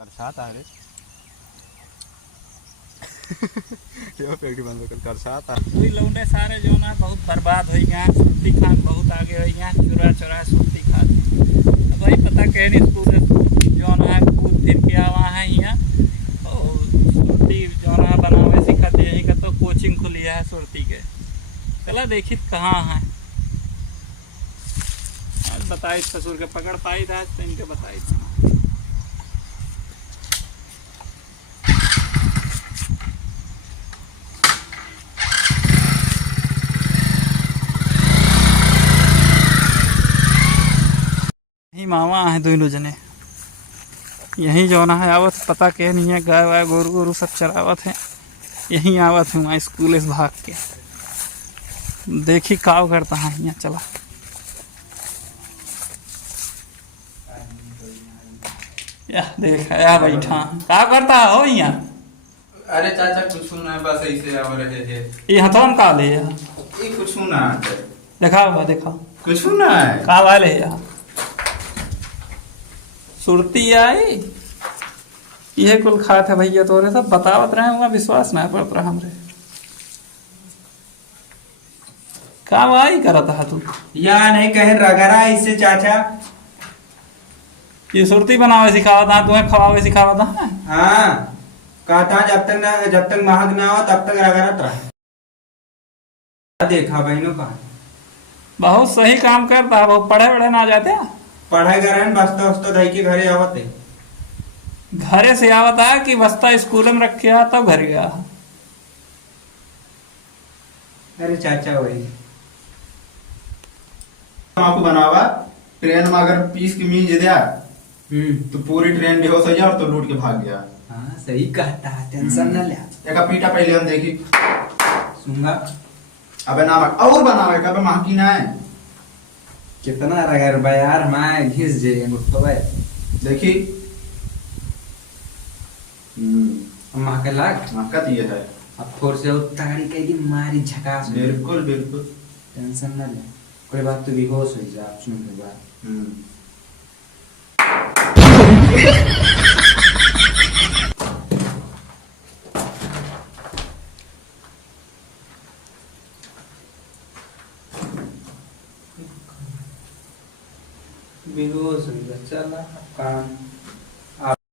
करसात आ रे यो पेटी बंद कर करसात आ दुई लौंडे सारे जो ना बहुत बर्बाद हो गए। सुरती खान बहुत आगे हो गए, चुरा चुरा सुरती खान। अब भाई पता कह स्कूल जो ना कूद फिर के आवा है यहाँ और सुरती जो ना बनावे सिखाते यहीं का तो कोचिंग खुली है सुरती के। चला देखी कहाँ है आज बताई ससुर के पकड़ पाई था तो इनके बताई था। यही मामा है दोनों जने यही जो ना है आवत पता के नहीं है। गाय वाय गोरू गोरू सब चरावत है यही आवत है वहाँ स्कूल से भाग के। देखी काव करता है यहाँ। चला या देख या बैठा का करता हो यहाँ। अरे चाचा कुछ ना बस ऐसे आ रहे हैं ये हथौन का ले ये कुछ ना देखा देखा कुछ ना है का वाले यहाँ सुरती आई ये कुल खात है भैया तोरे सब बतावत रहे वहाँ विश्वास ना पड़त रहा हमरे। का वाई करता है तू या नहीं कहे रगड़ा इससे चाचा। ये सुरती बनावे सिखावत था तुम्हें खवावे सिखावत था। हाँ कहता जब तक महक ना हो तब तक रगड़त रहे। देखा बहनों का बहुत सही काम करता वो पढ़े वढ़े ना जाते पढ़ाई कर बस्ता वस्ता धई के घरे आवते। घरे से आवत है कि बस्ता स्कूल में रखे तब घर गया। अरे चाचा वही आपको बनावा ट्रेन में अगर पीस की मीन दिया तो पूरी ट्रेन बेहोश हो गया और तो लूट के भाग गया। हाँ सही कहता है टेंशन न ले। एक पीटा पहले हम देखी सुनगा अबे ना और बनावे कब माकी ना है कितना रगड़ बा यार मैं घिस जे मुठो भाई देखी महके लाग माका ये है अब फोर से उतारी के मारी झकास। बिल्कुल बिल्कुल टेंशन न ले कोई बात तो बेहोश हो जा सुन के बाद। बेहोश हो जा चला काम